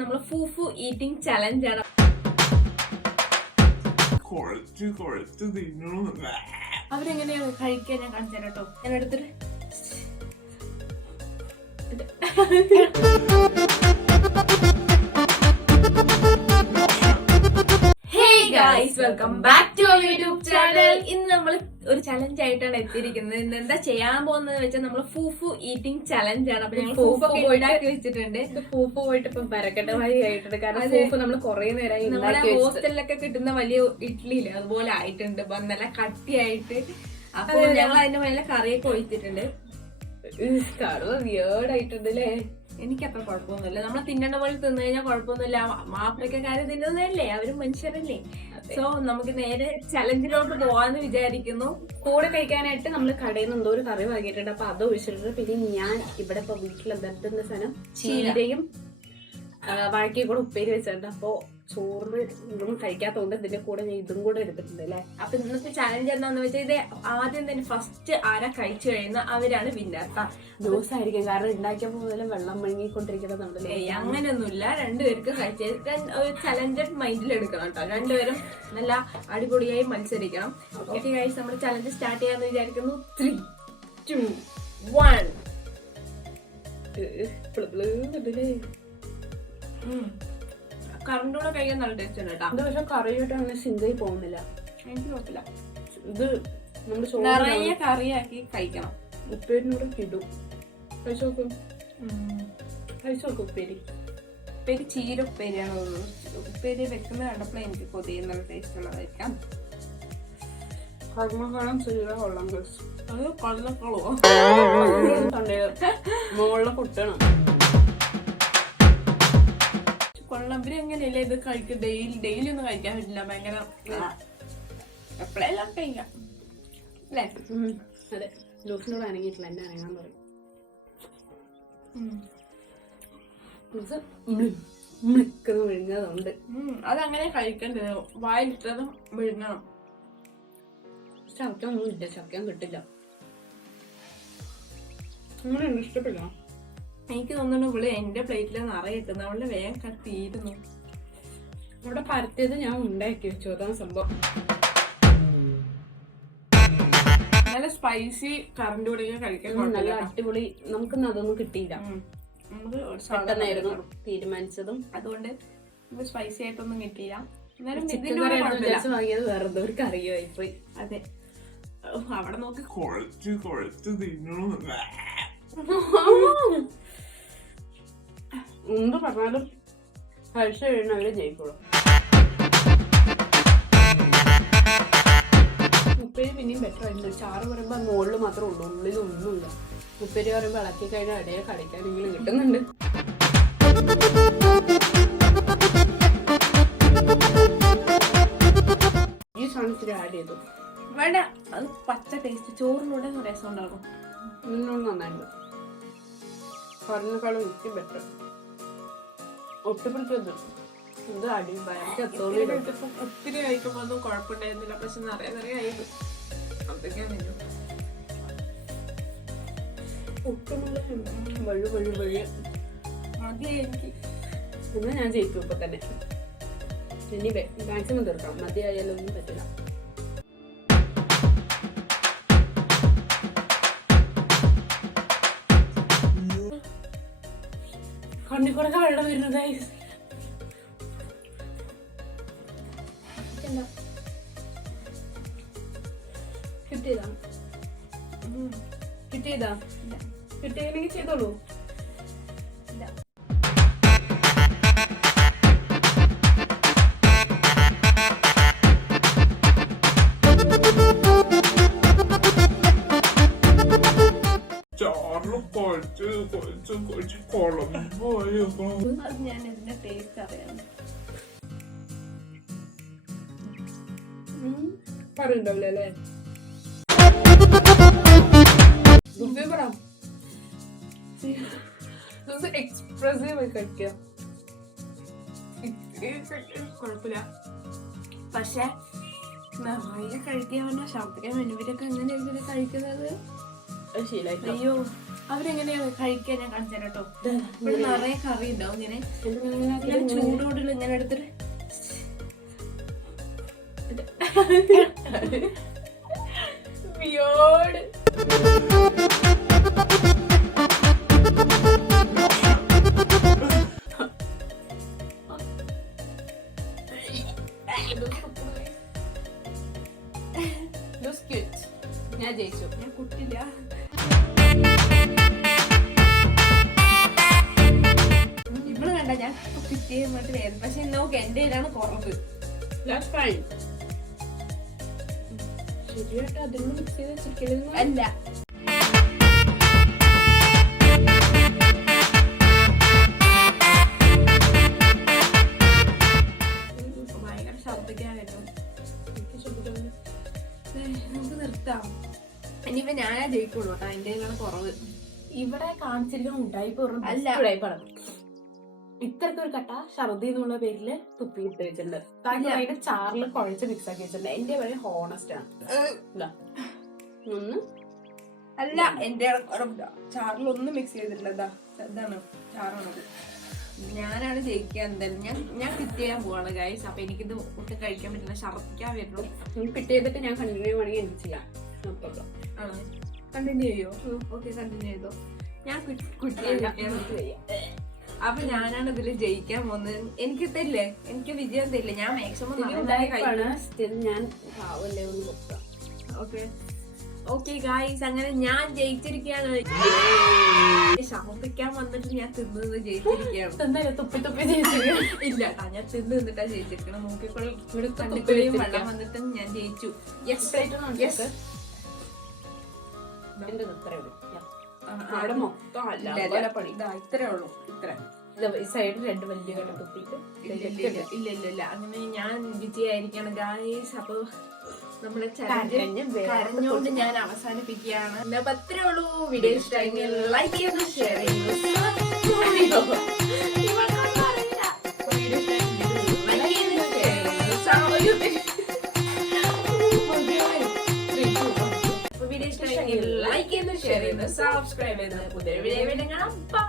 നമ്മൾ ഫൂഫു eating challenge ആണ്. അവരെങ്ങനെയാണ് കഴിക്കാൻ ഞാൻ കാണിച്ചു തരാം കേട്ടോ. ഞാൻ എടുത്തിട്ട് welcome back to our YouTube channel. ഇന്ന് നമ്മൾ ഒരു ചലഞ്ച് ആയിട്ടാണ് എത്തിയിരിക്കുന്നത്. ഇന്ന് എന്താ ചെയ്യാൻ പോകുന്നത് വെച്ചാൽ നമ്മൾ ഫൂഫു ഈറ്റിംഗ് ചലഞ്ച് ആണ്. അപ്പൊ ഞങ്ങൾ ഫൂഫു ഉണ്ടാക്കി വെച്ചിട്ടുണ്ട്. ഫൂഫു പോയിട്ട് ഇപ്പം പരക്കട്ടമായി ആയിട്ടുണ്ട്. കാരണം ഫൂഫു നമ്മൾ കുറെ നേരമായി നമ്മുടെ ഹോസ്റ്റലിലൊക്കെ കിട്ടുന്ന വലിയ ഇഡ്ഡലിയില് അതുപോലെ ആയിട്ടുണ്ട്. നല്ല കട്ടിയായിട്ട്. അപ്പൊ ഞങ്ങൾ അതിന്റെ മേലെ കറിയൊക്കെ ഒഴിച്ചിട്ടുണ്ട്. കാണുമ്പോ വിയേർഡായിട്ടുണ്ട് അല്ലേ? എനിക്കത്ര കുഴപ്പമൊന്നുമില്ല. നമ്മളെ തിന്നണ പോലെ തിന്നു കഴിഞ്ഞാൽ കുഴപ്പമൊന്നുമില്ല. ആഫ്രിക്കക്കാര് തിന്നുന്നതല്ലേ, അവരും മനുഷ്യരല്ലേ. സോ നമുക്ക് നേരെ ചലഞ്ചിലോട്ട് പോവാന്ന് വിചാരിക്കുന്നു. കൂടെ കഴിക്കാനായിട്ട് നമ്മൾ കടയിൽ നിന്ന് എന്തോ ഒരു കറി വാങ്ങിയിട്ടുണ്ട്. അപ്പൊ അത് ഒഴിച്ചിട്ടുണ്ട്. പിന്നെ ഞാൻ ഇവിടെ ഇപ്പൊ വീട്ടിൽ എന്താ സാധനം ചീരയും വാഴക്കയും കൂടെ ഉപ്പേരി വെച്ചിട്ടുണ്ട്. അപ്പൊ ചോറ് ഇതൊന്നും കഴിക്കാത്തതുകൊണ്ട് ഇതിന്റെ കൂടെ ഞാൻ ഇതും കൂടെ എടുത്തിട്ടുണ്ട് അല്ലെ. അപ്പൊ ഇന്നത്തെ ചലഞ്ച് എന്താന്ന് വെച്ചാൽ ഇത് ആദ്യം തന്നെ ഫസ്റ്റ് ആരാ കഴിച്ചു കഴിയുന്ന അവരാണ് വിന്നർ. ജ്യൂസ് ആയിരിക്കും, കാരണം ഉണ്ടാക്കിയപ്പോ മുതലും വെള്ളം മുഴുകിക്കൊണ്ടിരിക്കുന്നതുണ്ടല്ലേ. അങ്ങനെയൊന്നുമില്ല, രണ്ടുപേർക്ക് കഴിച്ച ഒരു ചലഞ്ചഡ് മൈൻഡിൽ എടുക്കണം കേട്ടോ. രണ്ടുപേരും നല്ല അടിപൊളിയായി മത്സരിക്കണം. ഓക്കെ ഗൈസ്, നമ്മൾ ചലഞ്ച് സ്റ്റാർട്ട് ചെയ്യാന്ന് വിചാരിക്കുന്നു. 3, 2, 1. കറണ്ട് കൂടെ കഴിക്കാൻ നല്ല ടേസ്റ്റ് ഉണ്ട് കേട്ടോ. ഇത് പക്ഷെ കറിയായിട്ട് അങ്ങനെ സിങ്കായി പോകുന്നില്ല. എനിക്ക് കുഴപ്പമില്ല. ഇത് നമ്മൾ നിറയെ കറിയാക്കി കഴിക്കണം. ഉപ്പേരിനൂടെ കിടും. കഴിച്ചു നോക്കും, കഴിച്ചു നോക്കും. ഉപ്പേരി ചീര ഉപ്പേരിയാണ്. ഉപ്പേരി വെക്കുന്നത് കണ്ടപ്പോൾ എനിക്ക് പൊതിയ നല്ല ടേസ്റ്റ് ഉള്ളതായിരിക്കാം. കർമ്മകാലം ചീര കൊള്ളാം. അത് കൊള്ളക്കോളോ മുകളിലെ പൊട്ടണം കൊള്ളം. ഇവര് എങ്ങനെയല്ലേ ഇത് കഴിക്കും? ഡെയിലി ഒന്നും കഴിക്കാൻ പറ്റില്ല. ഭയങ്കര എപ്പോഴെല്ലാം കഴിക്കാം അല്ലേ? അതെ, ജ്യൂസിനോട് അനങ്ങിയിട്ടില്ല. എന്നെ അനങ്ങാൻ പറയും. വിഴുങ്ങതുണ്ട്. അതങ്ങനെ കഴിക്കേണ്ടത്. വായിലിട്ടതും വിഴുങ്ങണം. ചവയ്ക്കൊന്നും ഇല്ല, ചവയ്ക്കാൻ കിട്ടില്ല. അങ്ങനെ ഇഷ്ടപ്പെട്ടോ? എനിക്ക് തോന്നുന്നു ഇവിടെ എന്റെ പ്ലേറ്റിൽ നിറയെ കിട്ടുന്നു. അവളുടെ വേഗം കത്തിയിരുന്നു. ഇവിടെ പരത്തിയത് ഞാൻ ഉണ്ടാക്കി വെച്ചു. അതാണ് സംഭവം. നല്ല സ്പൈസി കറണ്ട് കൂടെ കഴിക്കാൻ നല്ല അടിപൊളി. നമുക്കൊന്നും അതൊന്നും കിട്ടിയില്ല. പെട്ടെന്നായിരുന്നു തീരുമാനിച്ചതും. അതുകൊണ്ട് സ്പൈസി ആയിട്ടൊന്നും കിട്ടിയില്ല. വാങ്ങിയത് വേറെ എന്തോ ഒരു കറിയോ ആയിപ്പോയി. അതെ, അവിടെ നോക്കി എന്ത് പറഞ്ഞാലും കഴിച്ചു കഴിയുന്നവര് ജയിക്കുള്ളൂ. ഉപ്പേരി പിന്നെയും ബെറ്റർ ആയിരുന്നു. ചാറ് പറയുമ്പോ മുകളിൽ മാത്രമേ ഉള്ളൂ, ഉള്ളിൽ ഒന്നുമില്ല. ഉപ്പേരി പറയുമ്പോ ഇളക്കി കഴിഞ്ഞാൽ ഇടയെ കടിക്കാനെങ്കിലും കിട്ടുന്നുണ്ട്. ഈ സാധനത്തിൽ ആഡ് ചെയ്തു വേണ്ട. അത് പച്ച ടേസ്റ്റ് ചോറിലൂടെ രസം ഉണ്ടാകും. ഇതിനോട് നന്നായിരുന്നു. കറിനേക്കാളും എനിക്ക് ബെറ്റർ. ഒട്ടിപ്പിടിച്ചത് ഇത് അടി ഭയങ്കര ഒത്തിരി കഴിക്കുമ്പോ ഒന്നും കുഴപ്പമുണ്ടായിരുന്നില്ല. പക്ഷെ നിറയെ ആയിരുന്നു. വഴു വഴു വഴി മതിയായി എനിക്ക്. എന്നാ ഞാൻ ജയിക്കും ഇപ്പൊ തന്നെ. ഇനി മാക്സിമം തീർക്കാം. മതിയായാലും ഒന്നും പറ്റില്ല. കണ്ണിക്കൂടൊക്കെ വെള്ളം വരുന്നത്. കിട്ടിയെങ്കിൽ ചെയ്തോളൂ. അത് ഞാൻ ഇതിന്റെ ടേസ്റ്റ് അറിയാം. പറയുണ്ടാവില്ല അല്ലേ? എക്സ്പ്രസീവ് ആയി കഴിക്കുക. കുഴപ്പമില്ല. പക്ഷെ നിറയെ കഴിക്കാൻ പറഞ്ഞാൽ ശബ്ദിക്കാൻ വേണ്ടിവരൊക്കെ എങ്ങനെയാണ് കഴിക്കുന്നത്? ശീലായിട്ട്. അയ്യോ, അവരെങ്ങനെയാണ് കഴിക്കാൻ ഞാൻ കാണിച്ചു തരാം കേട്ടോ. ഇവിടെ നിറയെ കറി ഉണ്ടാവും ഇങ്ങനെ ചൂടോടുള്ള ഇങ്ങനെ എടുത്തിട്ട് വിയോട് ഞാൻ ജയിച്ചു. ഞാൻ കുട്ടില്ല. ഇവള് കണ്ട ഞാൻ കിട്ടിയിട്ട് വേദന. പക്ഷെ നമുക്ക് എന്റെ കയ്യിലാണ് കുറവ്. ശരിയായിട്ട് അതിനോട് മിക്സ് ചെയ്ത് ചിക്കൻ അല്ല ഭയങ്കര ശബ്ദിക്കാനായിരുന്നു. നമുക്ക് നിർത്താം. ഇനിയിപ്പോ ഞാനാ ജയിക്കുള്ളൂ കേട്ടോ. എന്റെ കയ്യിലാണ് കുറവ്. ഇവിടെ കാണിച്ചിരിക്കുന്ന ഉണ്ടായിപ്പോ അല്ല. ഉടായിപ്പാണ്. ഇത്രക്കൊരു കട്ട ഛർദി എന്നുള്ള പേരില് തുപ്പിയിട്ട് വെച്ചിട്ടുണ്ട്. കാരണം അതിന്റെ ചാറില് കുഴച്ച് മിക്സ് ആക്കി വെച്ചിട്ടുണ്ട്. എന്റെ വഴി ഹോണസ്റ്റ് ആണ്. ഒന്ന് അല്ല എന്റെ ചാറിലൊന്നും മിക്സ് ചെയ്തിട്ടില്ല. ഇതാണ് ചാറാണത്. ഞാനാണ് ജയിക്കുക. എന്തായാലും ഞാൻ കിറ്റ് ചെയ്യാൻ പോവാണ് ഗൈസ്. അപ്പൊ എനിക്കിത് ഒട്ടും കഴിക്കാൻ പറ്റില്ല. ഛർദിക്കാൻ വരുള്ളൂ. കിറ്റ് ചെയ്തിട്ട് ഞാൻ കണ്ടിന്യൂ ചെയ്യുവാണെങ്കിൽ എനിക്ക് ചെയ്യാം. കണ്ടിന്യൂ ചെയ്യോ? ഓക്കെ കണ്ടിന്യൂ ചെയ്തോ. ഞാൻ കുറ്റി അപ്പൊ ഞാനാണ് ഇതില് ജയിക്കാൻ പോകുന്നത്. എനിക്ക് തരില്ലേ? എനിക്ക് വിജയം തരില്ലേ? ഞാൻ മാക്സിമം ഞാൻ പാവല്ലേ ഒന്ന് കൊടുക്കാം. ഓക്കെ ഗായ്സ്, അങ്ങനെ ഞാൻ ജയിച്ചിരിക്കുകയാണ്. ശർദ്ദിക്കാൻ വന്നിട്ട് ഞാൻ തിന്നത് ജയിച്ചിരിക്കുകയാണ്. തുപ്പി തുപ്പി ജയിച്ചിരിക്കും. ഇല്ല ഞാൻ തിന്നിട്ടാ ജയിച്ചിരിക്കണം. നോക്കിക്കോളും. ഇവിടെ കണ്ടിക്കുകയും വെള്ളം വന്നിട്ടും ഞാൻ ജയിച്ചു. എന്റെ ഇത്രേ ഉള്ളൂ. അവിടെ മൊത്തം അല്ല ഇത്രേ ഉള്ളൂ. ഇത്ര ഈ സൈഡ് രണ്ട് വലിയ കട തുപ്പിട്ട് ഇല്ല അങ്ങനെ ഞാൻ വിജയായിരിക്കാണ് ഗായ്സ്. അപ്പൊ നമ്മളെ കരഞ്ഞോണ്ട് ഞാൻ അവസാനിപ്പിക്കുകയാണ്. അത്രേ ഉള്ളൂ. വീഡിയോ ഇഷ്ടമെങ്കിൽ ലൈക്ക് ചെയ്യുന്നു, ഷെയർ ചെയ്യുന്നു, സബ്സ്ക്രൈബ് ചെയ്യുന്നു, പുതിയ വീഡിയോ കാണാം. ബൈ.